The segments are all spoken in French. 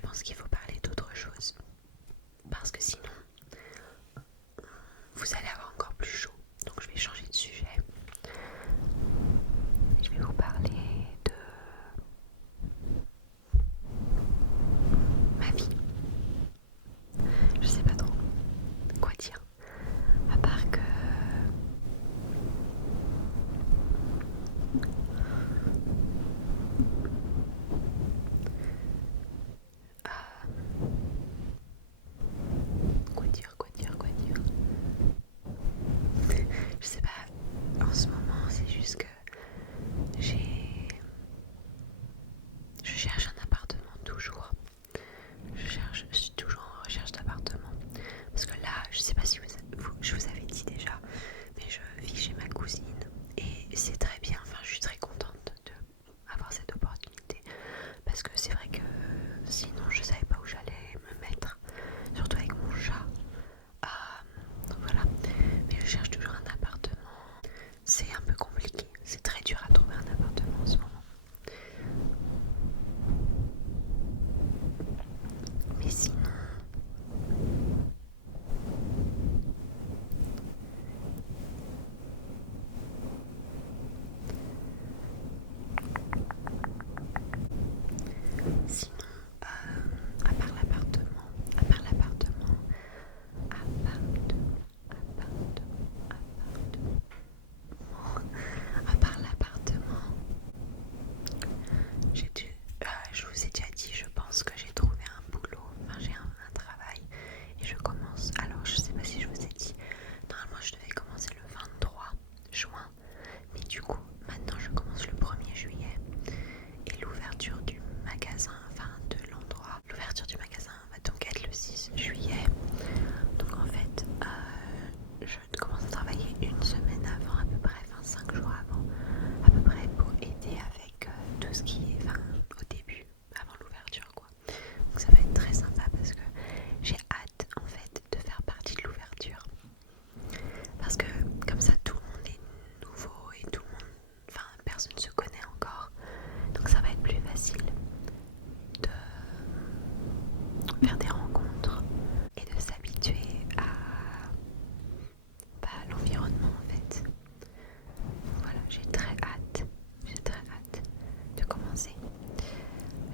je pense qu'il faut parler d'autre chose. Parce que sinon, vous allez avoir encore plus chaud. Donc je vais changer de sujet. Je vais vous parler de ma vie. Je sais pas trop quoi dire. À part que je sais pas, en ce moment c'est juste que je cherche un appartement toujours. Je suis toujours en recherche d'appartement. Parce que là, je sais pas si je vous avais dit déjà, mais je vis chez ma cousine et c'est très bien, enfin je suis très contente d'avoir cette opportunité. Parce que c'est vrai que sinon je savais pas où j'allais me mettre, surtout avec mon chat. Donc voilà, mais je cherche toujours un appartement. C'est un peu compliqué, c'est très dur à trouver un appartement en ce moment. Mais sinon, sinon, à part l'appartement, à part l'appartement, à part l'appartement, je vous ai déjà dit, je pense que j'ai trouvé un boulot, enfin j'ai un travail et je commence. Alors je sais pas si je vous ai dit, normalement je devais commencer le 23 juin, mais du coup maintenant je commence le 1er juillet et l'ouverture du magasin, enfin de l'endroit, l'ouverture du magasin va donc être le 6 juillet. Donc en fait, je commence à travailler une semaine avant à peu près, enfin 5 jours avant à peu près pour aider avec tout ce qui est, enfin au début, avant l'ouverture quoi. Donc ça va être très sympa parce que j'ai hâte en fait de faire partie de l'ouverture. Parce que comme ça tout le monde est nouveau et tout le monde, enfin personne ne se connaît encore. Donc ça va être plus facile de faire des rencontres et de s'habituer à l'environnement en fait. Donc voilà, j'ai très hâte de commencer.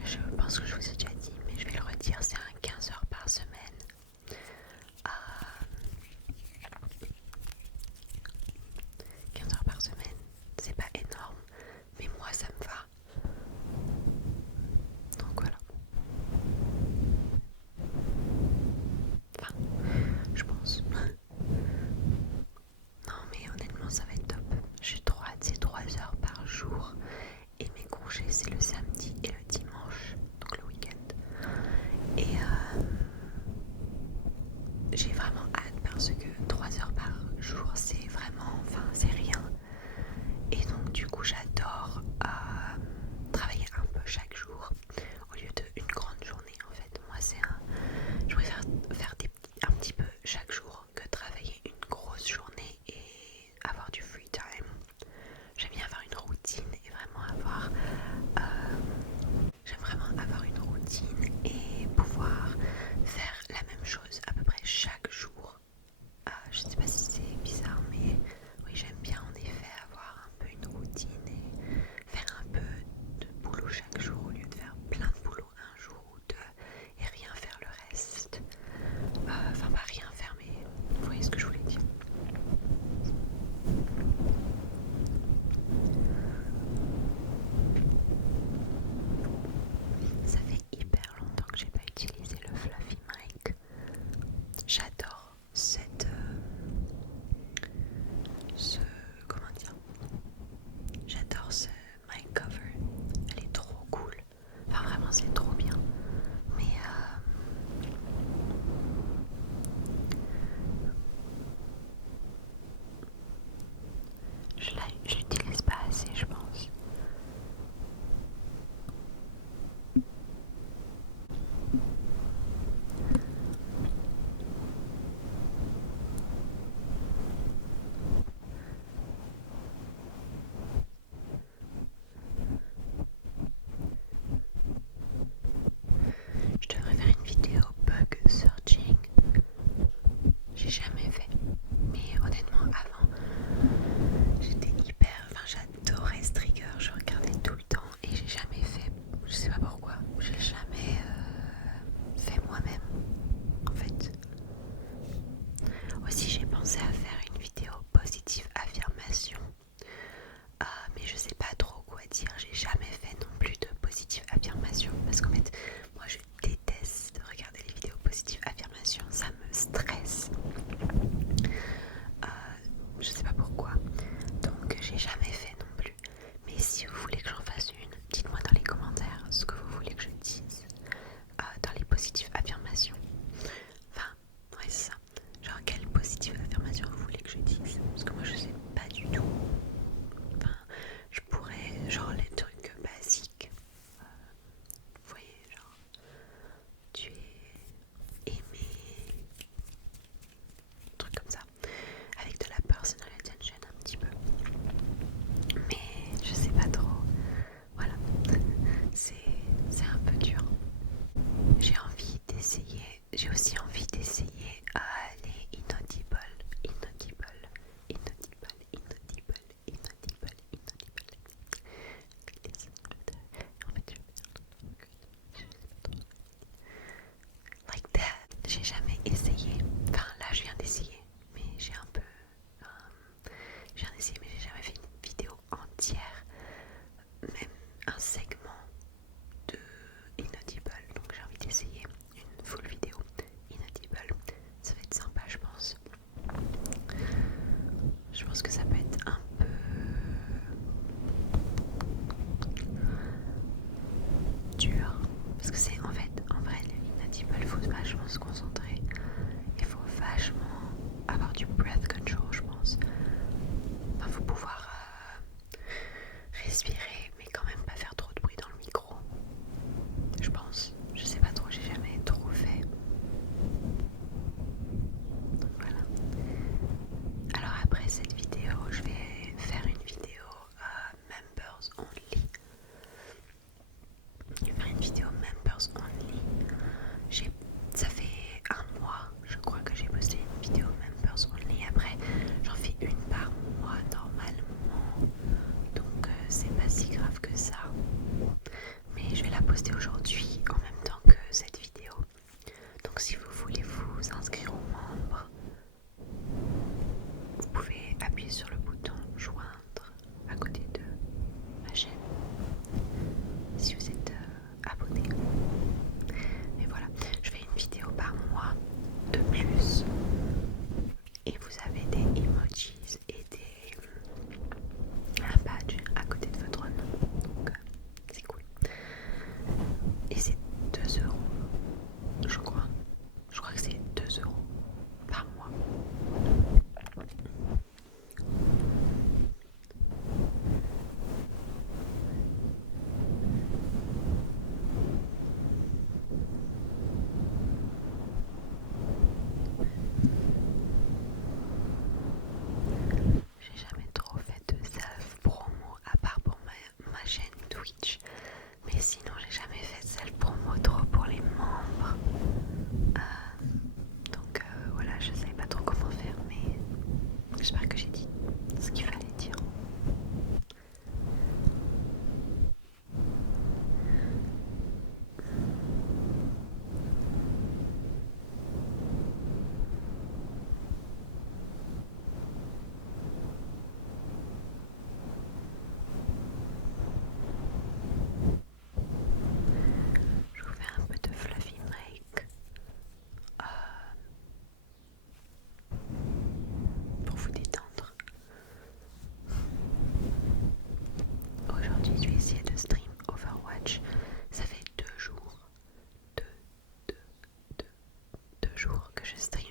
Je pense que je vous ai déjà dit, mais je vais le redire, c'est un 15 heures par semaine. À 15 heures par semaine, c'est pas énorme, mais moi ça me va. Donc voilà. Enfin, je pense. Non mais honnêtement ça va être top. J'ai trop hâte, c'est 3 heures par jour. Et mes congés c'est le samedi et le dimanche, donc le week-end. Et j'ai vraiment hâte parce que 3 heures par jour c'est vraiment, enfin c'est rien. Et donc du coup j'adore travailler un peu chaque jour au lieu d'une grande journée en fait. Moi je préfère faire un petit peu chaque jour que travailler une grosse journée et avoir du free time. J'aime bien avoir une routine et vraiment j'aime vraiment avoir une routine et pouvoir faire la même chose à peu près chaque jour. Je sais pas si c'est bizarre, mais oui, j'aime bien en effet avoir un peu une routine et faire un peu de boulot chaque jour au lieu de faire plein de boulot un jour ou deux et rien faire le reste. Enfin, pas rien faire, mais vous voyez ce que je voulais dire. Ça fait hyper longtemps que j'ai pas utilisé le Fluffy Mic. J'adore comment dire, j'adore ce mic cover. Elle est trop cool. Enfin vraiment c'est trop bien. Mais je l'utilise pas assez je pense. Je devrais jours que je stream.